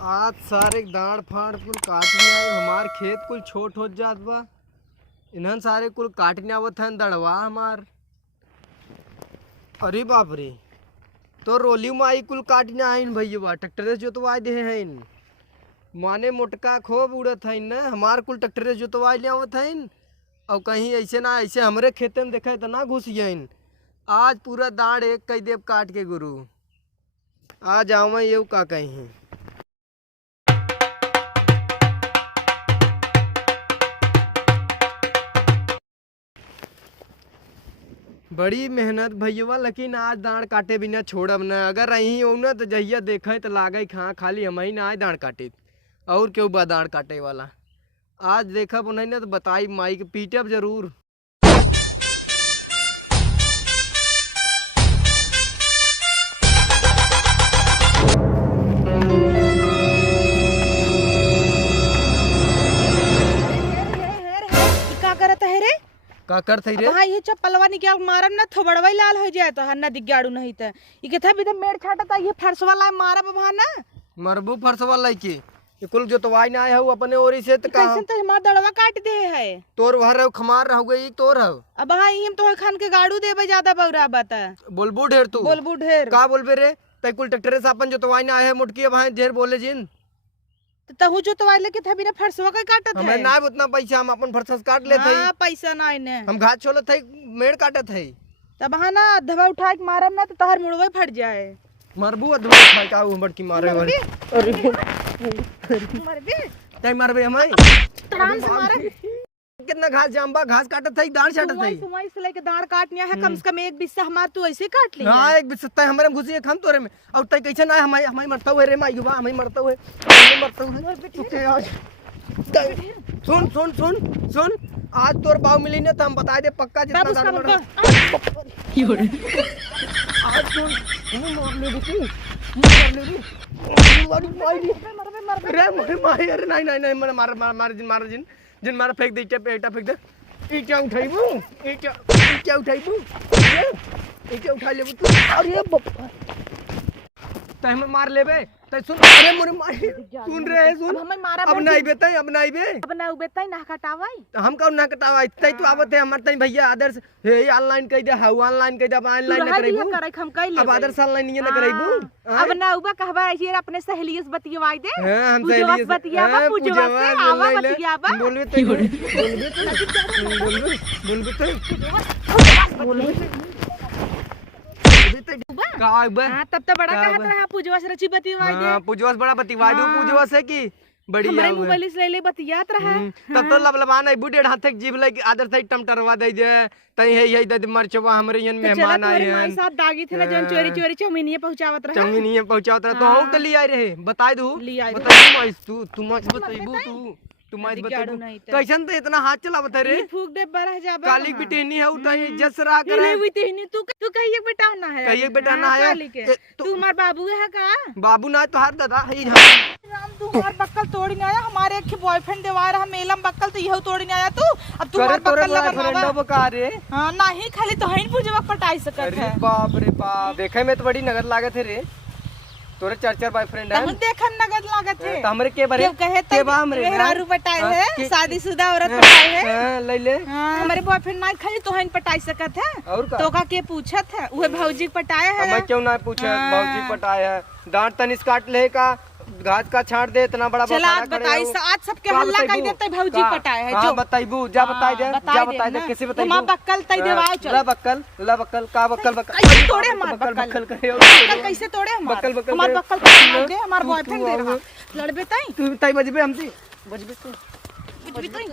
आज सारे दाड़ फाड़ कुल काटने आए हमार खेत कुल छोट हो जात बा। इन्हन सारे कुल काटने आवत हैं दड़वा हमार। अरे बाप रे, तो रोली माई कुल काटने आइन भैया ट्रैक्टर से जोतवा दे हैं। माने मोटका खूब उड़त है न, हमार कुल ट्रैक्टर से जोतवा ले आवत हैं। और कहीं ऐसे ना ऐसे हमरे खेते में देखे तो ना घुस जाइन। आज पूरा दाड़ एक कई देव काट के गुरु आ जाओ मैं ये का कहीं। बड़ी मेहनत भैया, लेकिन आज दाढ़ काटे बिना छोड़ब न। अगर रही हो न तो जहिया देखे तो लागे खा खाली हम ही ना आए दाढ़ काटे और क्यों बा दाढ़ काटे वाला। आज देखब उन्हें न तो बताई माई के पीटब जरूर। का करत है रे? हां ये चप्पलवा निकाल मारम ना थोबड़वा लाल हो जाए तो हन्ना दिगाड़ू नहीं त ई के था भी तो मेड़ छाटा ये फरसवा ला मारब भा ना मरबू फरसवा लाई के ये कुल जो तो वाई ना आए हो अपने ओरी से तो का कैसे तो मार दड़वा काट दे है तोर भर खमार रह गई तोर हो। अब हां हम तो खान के गाड़ू देबे ज्यादा बौरा बता बोलबू ढेर तू बोलबू ढेर का बोलबे रे? तै कुल ट्रैक्टर से अपन जो तो वाई ना आए है मुटकी भाई ढेर बोले जिन तहु जो तो वाले के था बिना फरसवा के काटत है। हमें ना उतना पैसा हम अपन फरसस काट लेत हई। हां पैसा ना ने हम घास छोलत हई मेड़ काटत हई। तब हां ना अधवा उठा के मारम ना तो तहर मुड़वा फट जाए। मरबू अधवा उठा के आऊ हमर की मारे वाली। अरे मरबे तै मरबे हमें तराम से मारे। कितना घास जाम्बा घास काटत हई दाढ़ छाटत हई। सुमाई से लेके दाढ़ काटनिया है कम से कम एक बिस्सा हमार तू ऐसे काट ली। हां एक बिस्ता हमरे में घुसी हम तोरे में और तै कैसे ना हमें मरता हुए रे माई युवा हमें मरता हुए मरता हुए ओके आज सुन सुन सुन सुन आज तोर बाव मिली ने तो हम बता दे पक्का जितना दाना मर आज सुन हम मार ले तू मार ले मारी मारी रे मारी अरे नहीं नहीं नहीं मार मार मार जिन मार फेंक दे बेटा फेंक दे ईटा उठाइबू ईटा उठाइबू ईटा उठा लेबू तू। अरे बाप तै हमें मार लेबे तै सुन अरे मोरे मार सुन रे सुन अब नहीं बेतै अब नहीं बे अब ना उबेतै ना कटावाई हम कौन ना कटावाई तै तू आवत है हमर तै भैया आदर्श हे ऑनलाइन कह दे हाउ ऑनलाइन कह दे अब ऑनलाइन ना करैबू करे हम कह ले अब आदर्श ऑनलाइन नहीं ना करैबू अब ना उबा कहबा ये अपने सहेलियस बतियवाई दे हां हम सहेलियस बतियाबा पूजवा से आवा बतियाबा बोलबे तै बोलबे बोलबे तब तो बड़ा कहत रहा पूजवा से रची बतियवाई दे। पूजवा से बड़ा बतियवाई दू पूजवा से की बढ़िया हमरे मोबाइल से ले बतियात रहा तब तो लबलबा नहीं बुढ़े हाथे जीव ले आदर से टमटरवा दे दे तई है यही दे मरचवा हमरे यन मेहमान आए हैं हमारे साथ दागी थे ना जन चोरी चोरी चौमिनिया पहुंचावत रहा चौमिनिया पहुंचावत रहा तो हम तो ले आए रहे बता दू बताई तू मत बताइबू तू मत बताइबू कैसन तो इतना हाथ चलावत रे फूक दे बरह जाबा काली बिटेनी है उतई इज्जत रहा करे ले बिटेनी तू कहिए बेटा ना है कहिए बेटा ना है तू हमार बाबू है का बाबू ना तोहार दादा है राम तू हमार बक्कल तोड़ नहीं आया हमारे एक बॉयफ्रेंड देवा रहा मेलम बक्कल तो यही तोड़ नहीं आया तू अब तू हमार बक्कल लगा फ्रेंड बका रे। हां नहीं खाली तो हइन पूजवा पटाई सकत है। बाप रे बाप देखे में तो बड़ी नगद लागत है रे तोरे चार बॉयफ्रेंड है हम देखन नगद लागत है तो हमरे के बारे के बा हमरे मेहरारू पटाए है शादीशुदा औरत पटाए है हां ले ले हमारे बॉयफ्रेंड ना खाली तो हइन पटाई सकत है और का तो का के पूछत है उहे भौजी पटाए है मैं क्यों ना पूछे भौजी पटाए है दांत तनिस काट ले का घास का छाड़ दे इतना बड़ा चला बताई आज सबके हल्ला कह देते भौजी पटाए है जो बताइबू जा बताई दे जा बताई दे कैसे बताइबू मां बक्कल तई देवाओ चल ला बक्कल का बक्कल कैसे तोड़े हमार बक्कल कैसे तोड़े बक्कल हमार बक्कल दे हमार बॉयफ्रेंड दे रहा लड़बे तई तू तई बजबे हमसे बजबे तई